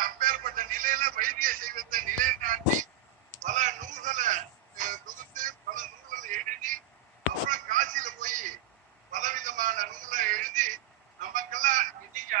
அப்பேற்பட்ட நிலையில வைத்திய சைவத்தை நிலைநாட்டி பல நூல்களை தொகுத்து பல நூல்களை எழுதி அப்புறம் காசியில போய் பலவிதமான நூலை எழுதி நமக்கெல்லாம் இன்னைக்கு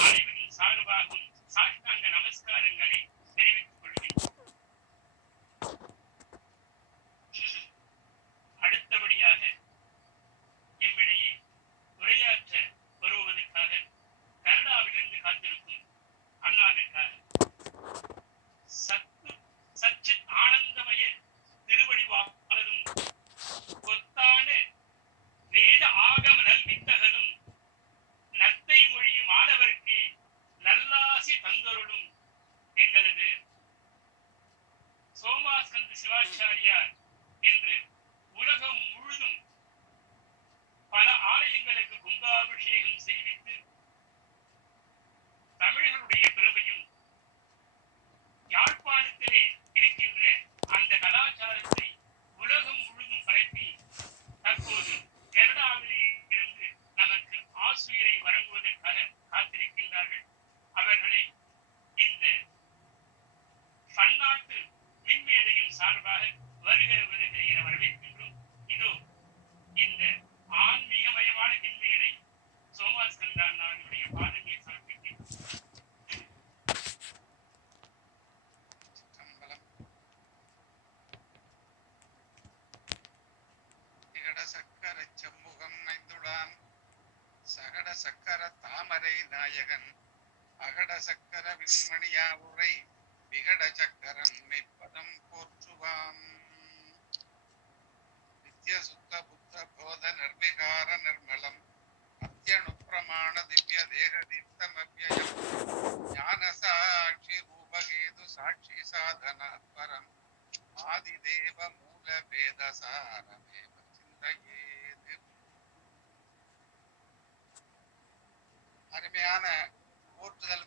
சக்கர தாமரை நாயகன் அகட சக்கர விண்மணியா உரை விகட சக்கரம் மெய்ப்பதம் போற்றுவாம். நித்திய சுத்த புத்த போத நிர்விகார நிர்மலம் அத்தியனுப்பிரமாண திவ்ய தேக தீர்த்தமவ்யயம் ஞான சாட்சி ரூபகேது சாட்சி சாதன பரம் ஆதிதேவ மூல வேத சாரமேவ அருமையான போற்றுதலுக்குரிய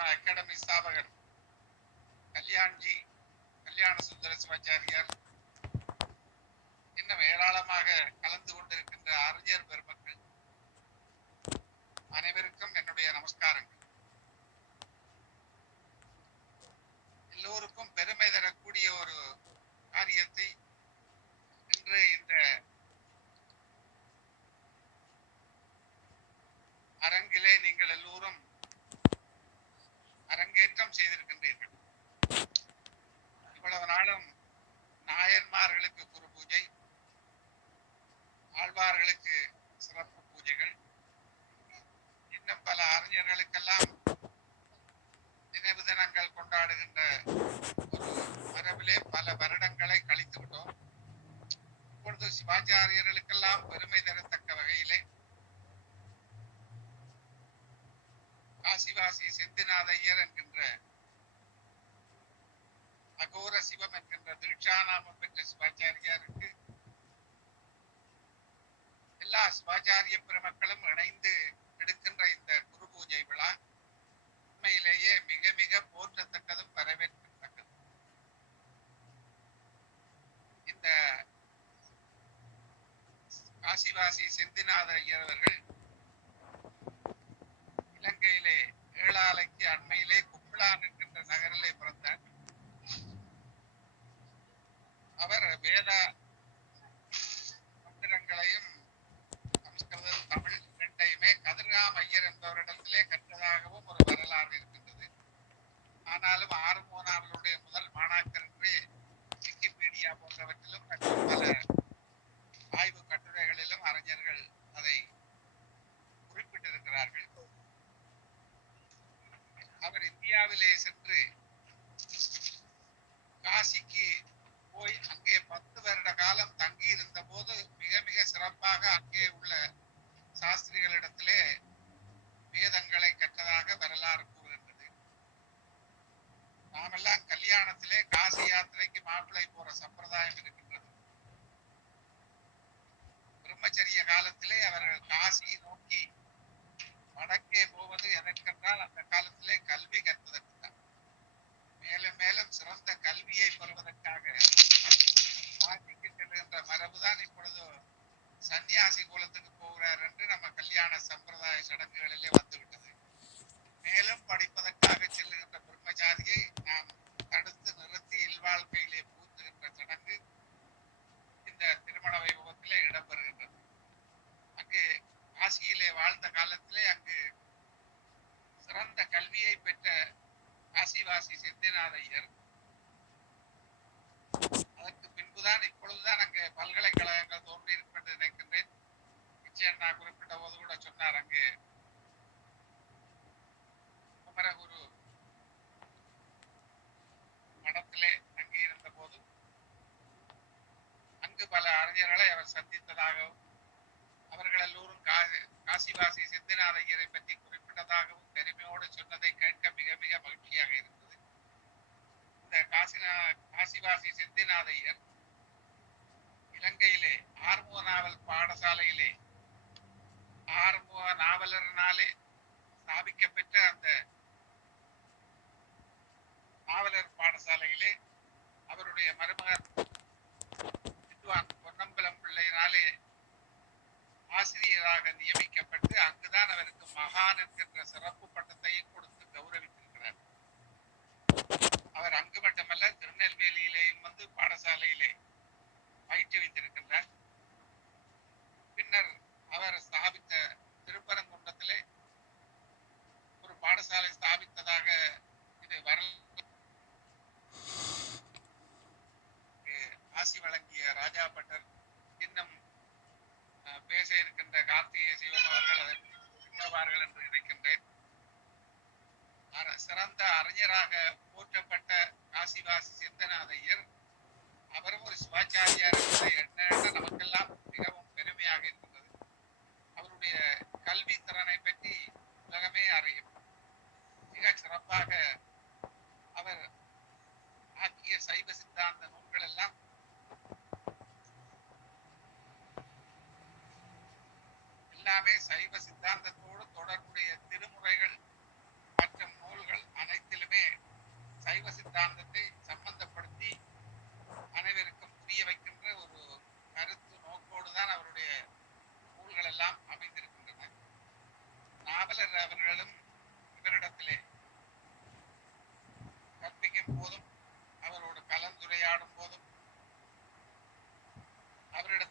வேதாகம அகாடமி ஸ்தாபகர். கல்யாண்ஜி கல்யாண சுந்தர சிவாச்சாரியார். இன்னும் ஏராளமாக கலந்து கொண்டிருக்கின்ற அறிஞர் பெருமக்கள். அனைவருக்கும் என்னுடைய நமஸ்காரங்கள். எல்லோருக்கும் பெருமை தரக்கூடிய ஒரு காரியத்தை இன்று இந்த அரங்கிலே நீங்கள் எல்லோரும் அரங்கேற்றம் செய்திருக்கின்றீர்கள். இவ்வளவு நாளும் நாயன்மார்களுக்கு குரு பூஜை ஆழ்வார்களுக்கு சிறப்பு பூஜைகள். இன்னும் பல அறிஞர்களுக்கெல்லாம் நினைவு தினங்கள் கொண்டாடுகின்ற ஒரு மரபிலே பல வருடங்களை கழித்து விட்டோம் இப்பொழுது சிவாச்சாரியர்களுக்கெல்லாம் பெருமை தரத்தக்க வகையிலே காசிவாசி செந்திநாத ஐயர் என்கின்ற அகோர சிவம் என்கின்ற தீட்சாநாமம் பெற்ற சிவாச்சாரியாருக்கு எல்லா சிவாச்சாரிய பெருமக்களும் இணைந்து எடுக்கின்ற இந்த குரு பூஜை விழா உண்மையிலேயே மிக மிக போற்றத்தக்கதும் வரவேற்கத்தக்கதும். இந்த காசிவாசி செந்திநாத ஐயர் அவர்கள் தொழிலாளிக்கு அண்மையிலே குப்லான் என்கின்ற நகரிலே பிறந்தார். அவர் வேதா இந்தியாவிலே சென்று சடங்குகளிலே வந்து குறித்து பல அறிஞர்களை அவர் சந்தித்ததாகவும் அவர்கள் எல்லோரும் காசிவாசி சித்தநாத ஐயரை பற்றி குறிப்பிட்டதாகவும் பெருமையோடு சொன்னதை கேட்க மிக மிக மகிழ்ச்சியாக இருந்தது. இந்த காசினா காசிவாசி சித்திநாத இலங்கையிலே ஆர்முக நாவல் பாடசாலையிலே ஆர்முக நாவலரினாலே ஸ்தாபிக்கப்பெற்ற அந்த நாவலர் பாடசாலையிலே அவருடைய மருமகன் மெல்வான் பொன்னம்பலம் பிள்ளையினாலே ஆசிரியராக நியமிக்கப்பட்டு அங்குதான் அவருக்கு மகான் என்கின்ற சிறப்பு பட்டத்தையும் கொடுத்து கௌரவித்தார்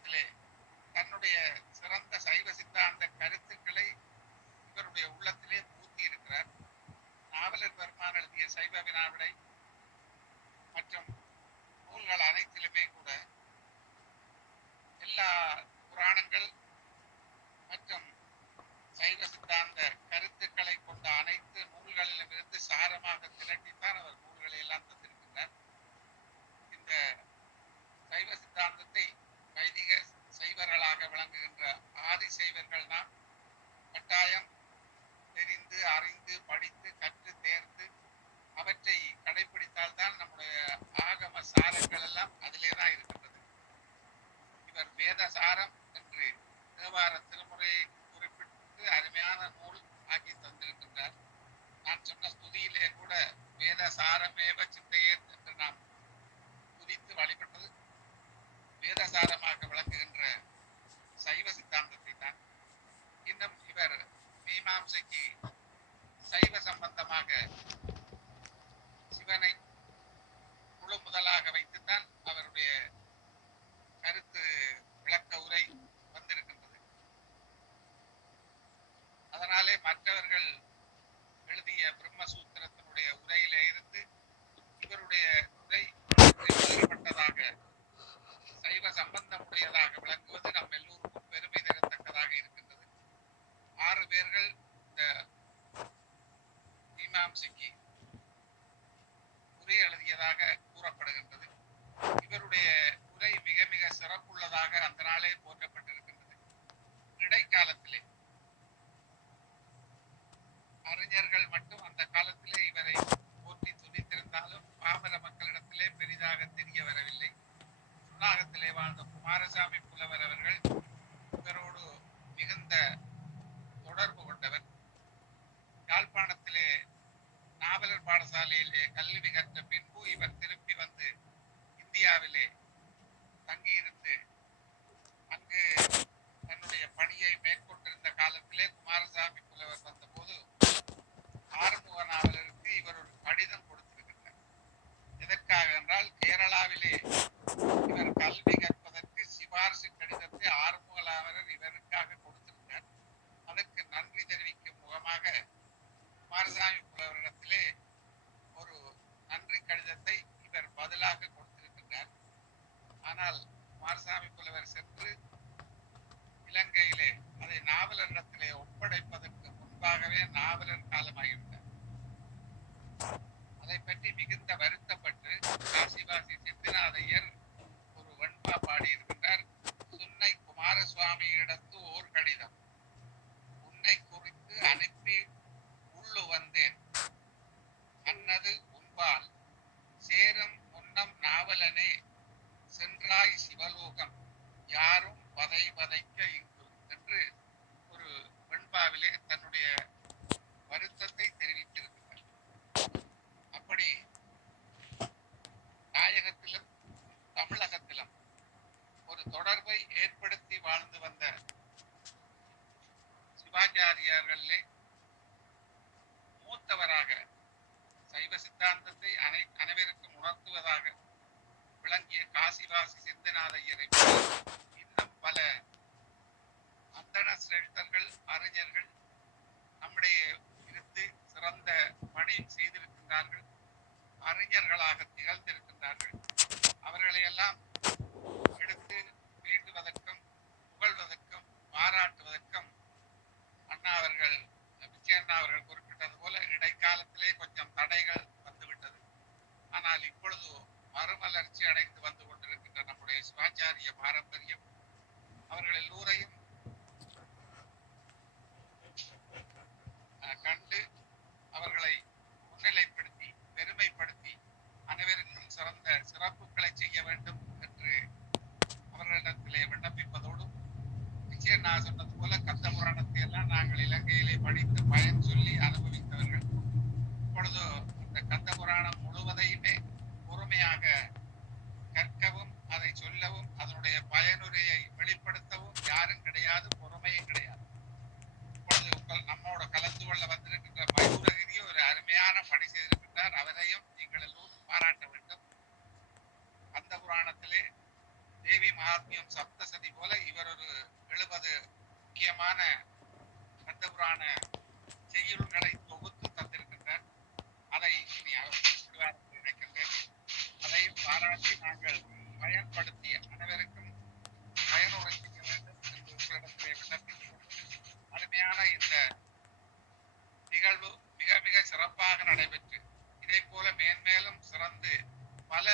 நேரத்திலே முத்துசாமி புலவர் அவர்கள் கற்கவும் அதை சொல்லவும் அதனுடைய பயனுரையை வெளிப்படுத்தவும் யாரும் கிடையாது பொறுமையும் கிடையாது. இப்பொழுது உங்கள் நம்மோட கலந்து கொள்ள வந்திருக்கின்ற மயூரகிரி ஒரு அருமையான பணி செய்திருக்கின்றார். அவரையும் நீங்கள் எல்லோரும் பாராட்ட வேண்டும். அந்த புராணத்திலே தேவி மகாத்மியம் சப்தசதி போல இவர் ஒரு எழுபது முக்கியமான அந்த புராண செய்யுள்களை நாங்கள் பயன்படுத்திய அனைவருக்கும் பயனுரைக்க வேண்டும் என்று விண்ணப்பிக்கிறோம். அருமையான இந்த நிகழ்வு மிக மிக சிறப்பாக நடைபெற்று இதை போல மேன்மேலும் சிறந்து பல